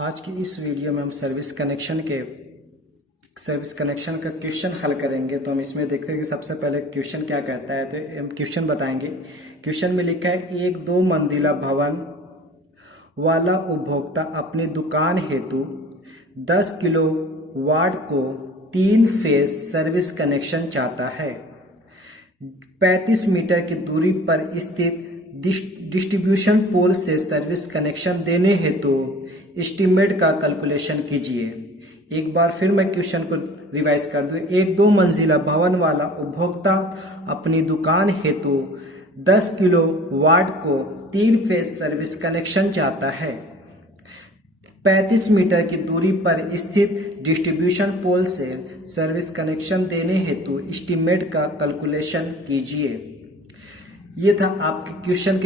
आज की इस वीडियो में हम सर्विस कनेक्शन का क्वेश्चन हल करेंगे। तो हम इसमें देखते हैं कि सबसे पहले क्वेश्चन क्या कहता है। तो हम क्वेश्चन बताएंगे। क्वेश्चन में लिखा है, एक 2 मंजिला भवन वाला उपभोक्ता अपनी दुकान हेतु 10 किलोवाट को 3 फेज सर्विस कनेक्शन चाहता है। 35 मीटर की दूरी पर स्थित डिस्ट्रीब्यूशन पोल से सर्विस कनेक्शन देने हेतु एस्टीमेट का कैलकुलेशन कीजिए। एक बार फिर मैं क्वेश्चन को रिवाइज कर दूं। एक 2 मंजिला भवन वाला उपभोक्ता अपनी दुकान हेतु 10 किलोवाट को 3 फेज सर्विस कनेक्शन चाहता है। 35 मीटर की दूरी पर स्थित डिस्ट्रीब्यूशन पोल से सर्विस कनेक्शन देने हेतु एस्टीमेट का कैलकुलेशन कीजिए। ये था आपके क्वेश्चन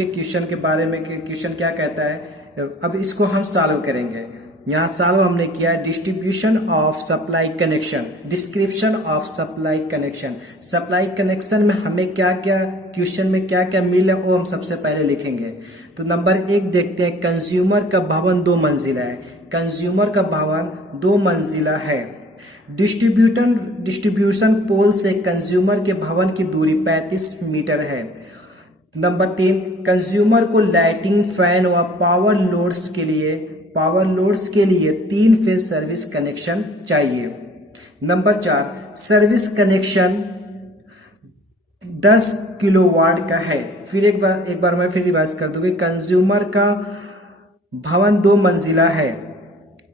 के बारे में कि क्वेश्चन क्या कहता है। अब इसको हम सॉल्व करेंगे। यहाँ सॉल्व हमने किया distribution of supply connection, description of supply connection. Supply connection में हमें क्या क्या क्वेश्चन में क्या क्या मिला वो हम सबसे पहले लिखेंगे। तो नंबर 1 देखते हैं, कंज्यूमर का भवन 2 मंजिला है। कंज्यूमर का भवन 2 मंजिला है। डिस्ट्रीब्यूशन पोल से कंज्यूमर के भवन की दूरी 35 मीटर है। नंबर 3, कंज्यूमर को लाइटिंग, फैन व पावर लोड्स के लिए 3 फेज सर्विस कनेक्शन चाहिए। नंबर 4, सर्विस कनेक्शन 10 किलोवाट का है। फिर एक बार मैं फिर रिवाइज कर दूंगी। कंज्यूमर का भवन 2 मंजिला है।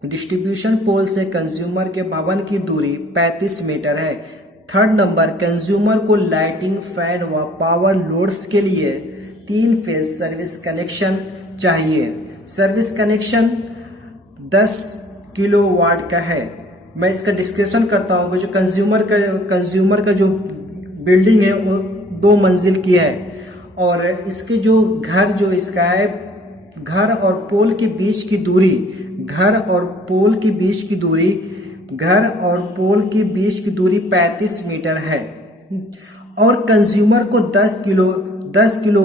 डिस्ट्रीब्यूशन पोल से कंज्यूमर के भवन की दूरी 35 मीटर है। थर्ड नंबर, कंज्यूमर को लाइटिंग, फैन व पावर लोड्स के लिए 3 फेज सर्विस कनेक्शन चाहिए। सर्विस कनेक्शन 10 किलोवाट का है। मैं इसका डिस्क्रिप्शन करता हूँ कि जो कंज्यूमर का जो बिल्डिंग है वो 2 मंजिल की है और इसके जो घर जो इसका है, घर और पोल के बीच की दूरी, घर और पोल के बीच की दूरी 35 मीटर है और कंज्यूमर को 10 किलो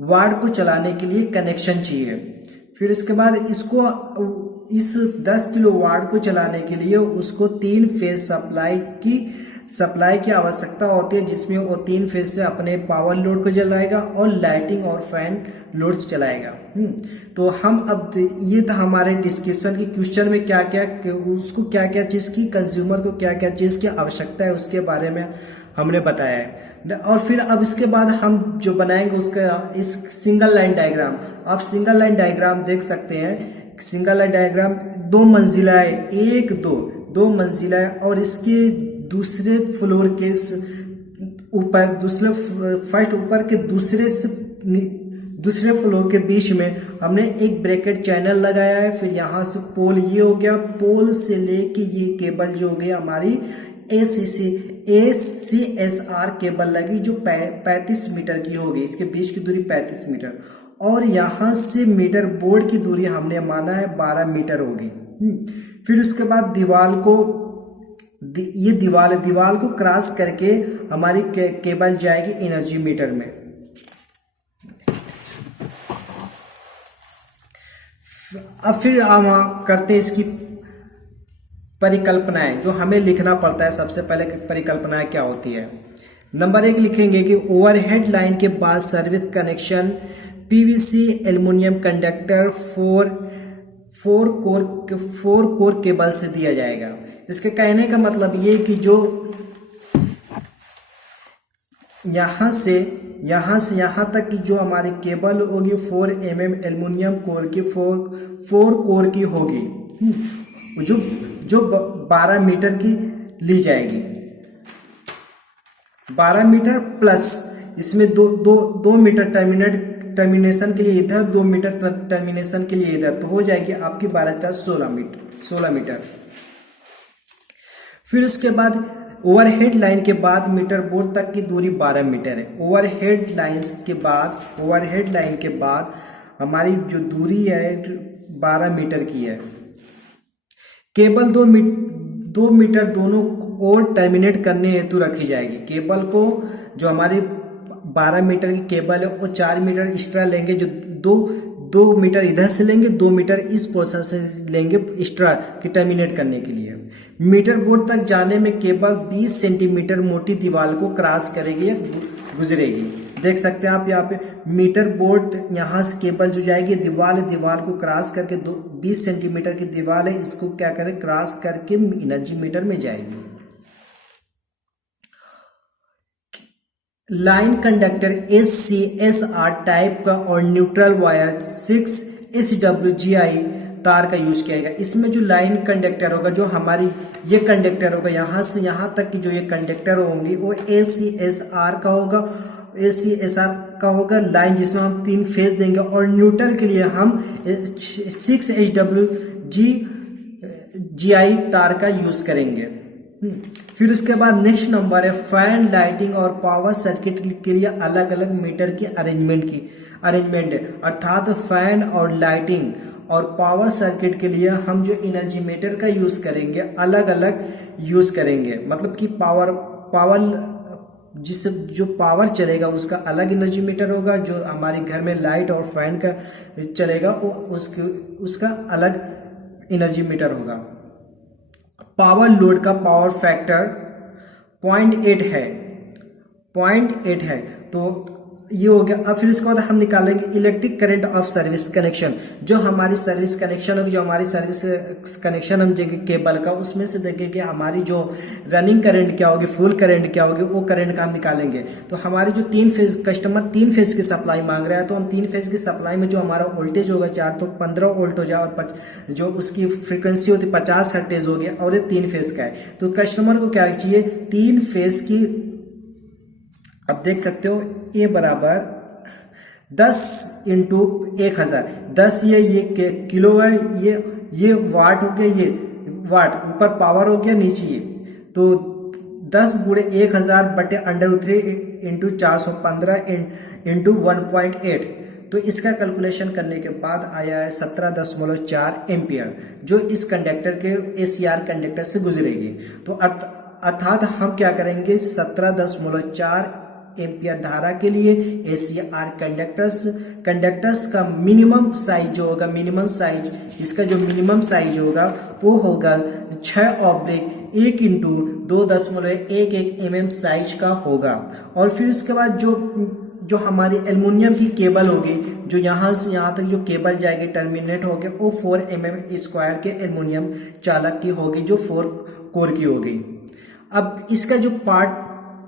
वाट को चलाने के लिए कनेक्शन चाहिए। फिर इसके बाद इस 10 किलो वाट को चलाने के लिए उसको 3 फेज सप्लाई की आवश्यकता होती है, जिसमें वो 3 फेज से अपने पावर लोड को जलाएगा और लाइटिंग और फैन लोड्स चलाएगा। तो हम अब ये था हमारे डिस्क्रिप्शन की क्वेश्चन में क्या क्या चीज़ की, कंज्यूमर को क्या क्या चीज़ की आवश्यकता है उसके बारे में हमने बताया है। और फिर अब इसके बाद हम जो बनाएंगे उसका इस सिंगल लाइन डायग्राम। आप सिंगल लाइन डायग्राम देख सकते हैं। सिंगल लाइन डायग्राम 2 मंजिला है, 1 2 मंजिला है और इसके दूसरे फ्लोर के ऊपर फर्स्ट ऊपर के दूसरे फ्लोर के बीच में हमने एक ब्रैकेट चैनल लगाया है। फिर यहाँ से पोल ये हो गया, पोल से लेके ये केबल जो हो गई हमारी ACSR केबल लगी जो 35 मीटर की होगी। इसके बीच की दूरी 35 मीटर और यहाँ से मीटर बोर्ड की दूरी हमने माना है 12 मीटर होगी। फिर उसके बाद दीवार को क्रॉस करके हमारी केबल जाएगी एनर्जी मीटर में। अब फिर हम करते हैं इसकी परिकल्पनाएं जो हमें लिखना पड़ता है। सबसे पहले परिकल्पनाएं क्या होती है। नंबर 1 लिखेंगे कि ओवरहेड लाइन के बाद service connection PVC aluminium conductor 4 core cable से दिया जाएगा। इसके कहने का मतलब ये कि जो यहाँ से यहाँ तक की जो हमारी केबल होगी 4 mm एल्युमिनियम कोर की 4 कोर की होगी, जो 12 मीटर की ली जाएगी। 12 मीटर प्लस इसमें 2 मीटर टर्मिनेशन के लिए इधर, 2 मीटर टर्मिनेशन के लिए इधर, तो हो जाएगी आपकी 12 16 मीटर। फिर उसके बाद ओवरहेड लाइन के बाद मीटर बोर्ड तक की दूरी 12 मीटर है। ओवरहेड लाइन के बाद हमारी जो दूरी है 12 मीटर की है। केबल 2 मीटर दोनों ओर टर्मिनेट करने हेतु रखी जाएगी। केबल को जो हमारी 12 मीटर की केबल है वो 4 मीटर एक्स्ट्रा लेंगे, जो 2 मीटर इधर से लेंगे, 2 मीटर इस पोर्शन से लेंगे एक्स्ट्रा कि टर्मिनेट करने के लिए। मीटर बोर्ड तक जाने में केबल 20 सेंटीमीटर मोटी दीवार को क्रॉस करेगी या गुजरेगी। देख सकते हैं आप यहाँ पे मीटर बोर्ड, यहाँ से केबल जो जाएगी दीवार को क्रॉस करके 20 सेंटीमीटर की दीवार है, इसको क्या करें क्रॉस करके एनर्जी मीटर में जाएगी। लाइन कंडक्टर SCSR टाइप का और न्यूट्रल वायर 6 SWGI तार का यूज किया जाएगा। इसमें जो लाइन कंडक्टर होगा, जो हमारी ये कंडक्टर होगा, यहाँ से यहाँ तक की जो ये कंडक्टर होंगी वो ACSR का होगा, ACSR का होगा लाइन, जिसमें हम 3 फेज देंगे। और न्यूट्रल के लिए हम 6 SWGI तार का यूज करेंगे। फिर उसके बाद नेक्स्ट नंबर है फैन, लाइटिंग और पावर सर्किट के लिए अलग अलग मीटर की अरेंजमेंट है। अर्थात फैन और लाइटिंग और पावर सर्किट के लिए हम जो एनर्जी मीटर का यूज़ करेंगे अलग अलग यूज़ करेंगे। मतलब कि पावर जिससे जो पावर चलेगा उसका अलग एनर्जी मीटर होगा, जो हमारे घर में लाइट और फैन का चलेगा वो उसका अलग एनर्जी मीटर होगा। पावर लोड का पावर फैक्टर 0.8 है तो ये हो गया। अब फिर इसके बाद हम निकालेंगे electric current of service connection. जो हमारी सर्विस कनेक्शन होगी, जो हमारी सर्विस कनेक्शन हम देंगे केबल का, उसमें से देखेंगे कि हमारी जो रनिंग करंट क्या होगी, फुल करंट क्या होगी, वो करंट का हम निकालेंगे। तो हमारी जो 3 फेज कस्टमर 3 फेज की सप्लाई मांग रहा है, तो हम 3 फेज की सप्लाई में जो हमारा वोल्टेज होगा 4 तो 15 वोल्ट हो जाए, और जो उसकी फ्रिक्वेंसी होती 50 हर्ट्ज हो गया, और ये 3 फेज का है। तो कस्टमर को क्या चाहिए, 3 फेज की। अब देख सकते हो ए बराबर 10 इंटू 1000, 10 ये किलो है, ये वाट हो गया, ये वाट ऊपर पावर हो गया, नीचे ये, तो 10 गुणे 1000 बटे √3 इंटू 415 इंटू 1.8। तो इसका कैलकुलेशन करने के बाद आया है 17.4 एम्पियर, जो इस कंडक्टर के ACR कंडक्टर से गुजरेगी। तो अर्थात हम क्या करेंगे, 17.4 एम्पियर धारा के लिए ACR कंडक्टर्स का मिनिमम साइज जो होगा, इसका जो मिनिमम साइज होगा वो होगा 6/1 इंटू 2.11 mm साइज का होगा। और फिर इसके बाद जो हमारी एल्युमिनियम की केबल होगी, जो यहाँ से यहाँ तक जो केबल जाएगी टर्मिनेट होगी, वो 4 mm स्क्वायर के एल्युमिनियम चालक की होगी, जो 4 कोर की होगी। अब इसका जो पार्ट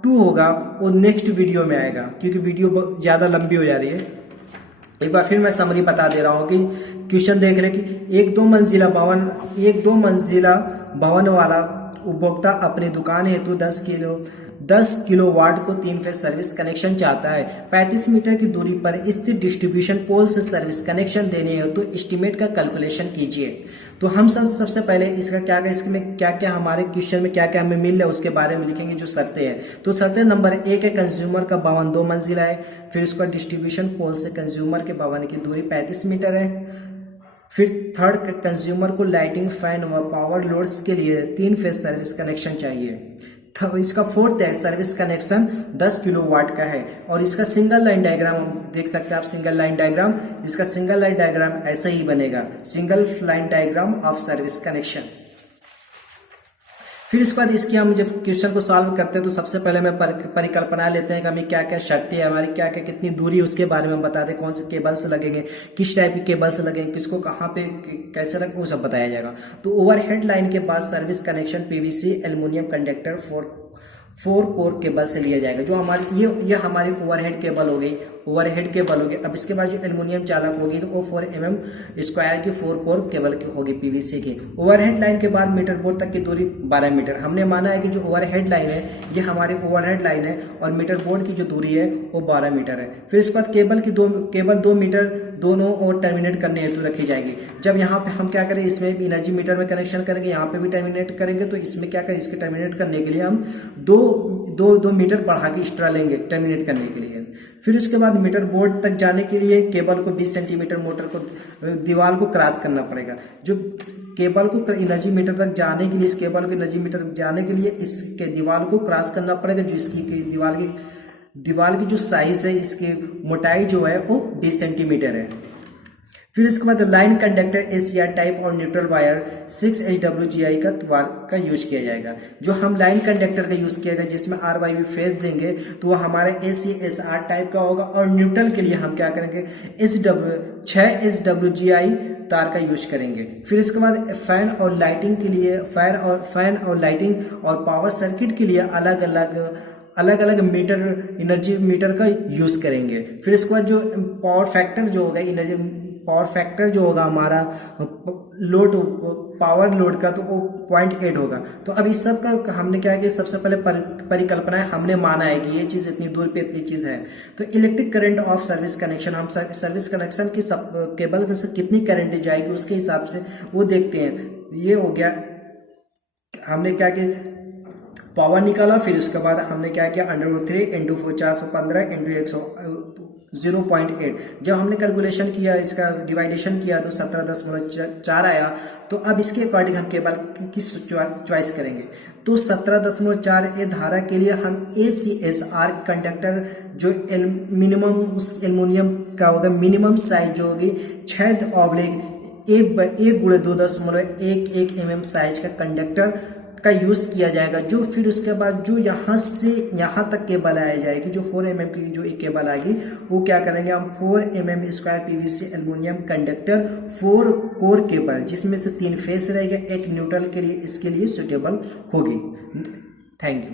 2 होगा वो नेक्स्ट वीडियो में आएगा, क्योंकि वीडियो ज़्यादा लंबी हो जा रही है। एक बार फिर मैं समरी बता दे रहा हूँ कि क्वेश्चन देख रहे कि एक दो मंजिला भवन वाला उपभोक्ता अपनी दुकान हेतु 10 किलोवाट को 3 फेज सर्विस कनेक्शन चाहता है। 35 मीटर की दूरी पर स्थित डिस्ट्रीब्यूशन पोल से सर्विस कनेक्शन देने हेतु एस्टीमेट का कैलकुलेशन कीजिए। तो हम सबसे पहले इसका क्या इसमें क्या हमारे क्वेश्चन में क्या हमें मिल रहा है उसके बारे में लिखेंगे, जो शर्तें हैं। तो शर्तें नंबर 1 है, कंज्यूमर का भवन 2 मंजिला है। फिर उसका डिस्ट्रीब्यूशन पोल से कंज्यूमर के भवन की दूरी 35 मीटर है। फिर थर्ड, कंज्यूमर को लाइटिंग, फैन व पावर लोड्स के लिए 3 फेज सर्विस कनेक्शन चाहिए। इसका फोर्थ है, सर्विस कनेक्शन 10 किलोवाट का है। और इसका सिंगल लाइन डायग्राम हम देख सकते हैं आप, सिंगल लाइन डायग्राम, इसका सिंगल लाइन डायग्राम ऐसा ही बनेगा, single line diagram of service connection. फिर इसके बाद इसकी हम जब क्वेश्चन को सॉल्व करते हैं तो सबसे पहले मैं परिकल्पना लेते हैं कि हमें क्या क्या शर्तें है, हमारी क्या क्या कितनी दूरी है उसके बारे में बता दें, कौन से केबल से लगेंगे, किस टाइप के केबल से लगेंगे, किसको कहाँ पे कैसे लगे, वो सब बताया जाएगा। तो ओवरहेड लाइन के बाद service connection PVC aluminium conductor 4 core cable से लिया जाएगा। जो हमारी ये हमारी ओवरहेड केबल हो गई, ओवरहेड केबल हो गई। अब इसके बाद जो एल्युमिनियम चालक होगी तो वो 4 mm स्क्वायर की 4 कोर केबल की होगी PVC की। ओवरहेड लाइन के बाद मीटर बोर्ड तक की दूरी 12 मीटर। हमने माना है कि जो ओवरहेड लाइन है ये हमारी ओवरहेड लाइन है और मीटर बोर्ड की जो दूरी है वो 12 मीटर है। फिर इसके बाद केबल 2 मीटर दोनों और टर्मिनेट करने हेतु रखी जाएगी। जब यहाँ पे हम क्या करें, इसमें एनर्जी मीटर में कनेक्शन करेंगे, यहाँ पे भी टर्मिनेट करेंगे, तो इसमें क्या करें, इसके टर्मिनेट करने के लिए हम दो मीटर बढ़ा के एक्स्ट्रा लेंगे टर्मिनेट करने के लिए। फिर उसके बाद मीटर बोर्ड तक जाने के लिए केबल को 20 सेंटीमीटर मोटर को दीवार को क्रॉस करना पड़ेगा। जो केबल को एनर्जी मीटर तक जाने के लिए, इस केबल को एनर्जी मीटर तक जाने के लिए इसके दीवार को क्रॉस करना पड़ेगा। जो इसकी दीवार की जो साइज है, इसकी मोटाई जो है वो 20 सेंटीमीटर है। फिर इसके बाद लाइन कंडक्टर ACR टाइप और न्यूट्रल वायर 6HWGI का यूज किया जाएगा। जो हम लाइन कंडक्टर का यूज किया जाएगा जिसमें RYB फेज देंगे तो वो हमारे ACSR टाइप का होगा, और न्यूट्रल के लिए हम क्या करेंगे 6HWGI तार का यूज करेंगे। फिर इसके बाद फैन और लाइटिंग के लिए फैन और लाइटिंग और पावर सर्किट के लिए अलग अलग मीटर एनर्जी मीटर का यूज़ करेंगे। फिर इसके बाद जो पावर फैक्टर जो होगा हमारा पावर लोड का, तो वो 0.8 होगा। तो अब इस सब का हमने क्या किया, सबसे पहले परिकल्पना है, हमने माना है कि ये चीज़ इतनी दूर पे इतनी चीज़ है। तो electric current of service connection, हम सर्विस कनेक्शन की केबल से कितनी करंट जाएगी उसके हिसाब से वो देखते हैं। ये हो गया, हमने क्या किया, पावर निकाला। फिर उसके बाद हमने क्या किया, √3 × 4 415 × 0.8। जब हमने कैलकुलेशन किया, इसका डिवाइडेशन किया तो 17.4 आया। तो अब इसके अकॉर्डिंग हम केबल की चॉइस करेंगे। तो 17.4 ए धारा के लिए हम ACSR कंडक्टर जो मिनिमम उस एल्युमिनियम का होगा, मिनिमम साइज जो होगी 6/1/2.11 mm साइज का कंडक्टर का यूज़ किया जाएगा। जो फिर उसके बाद जो यहाँ से यहाँ तक केबल आया जाएगी, जो 4 mm की जो एक केबल आएगी, वो क्या करेंगे हम 4 mm square PVC aluminium conductor 4 core cable, जिसमें से 3 फेस रहेगा, एक न्यूट्रल के लिए, इसके लिए सुटेबल होगी। Thank you.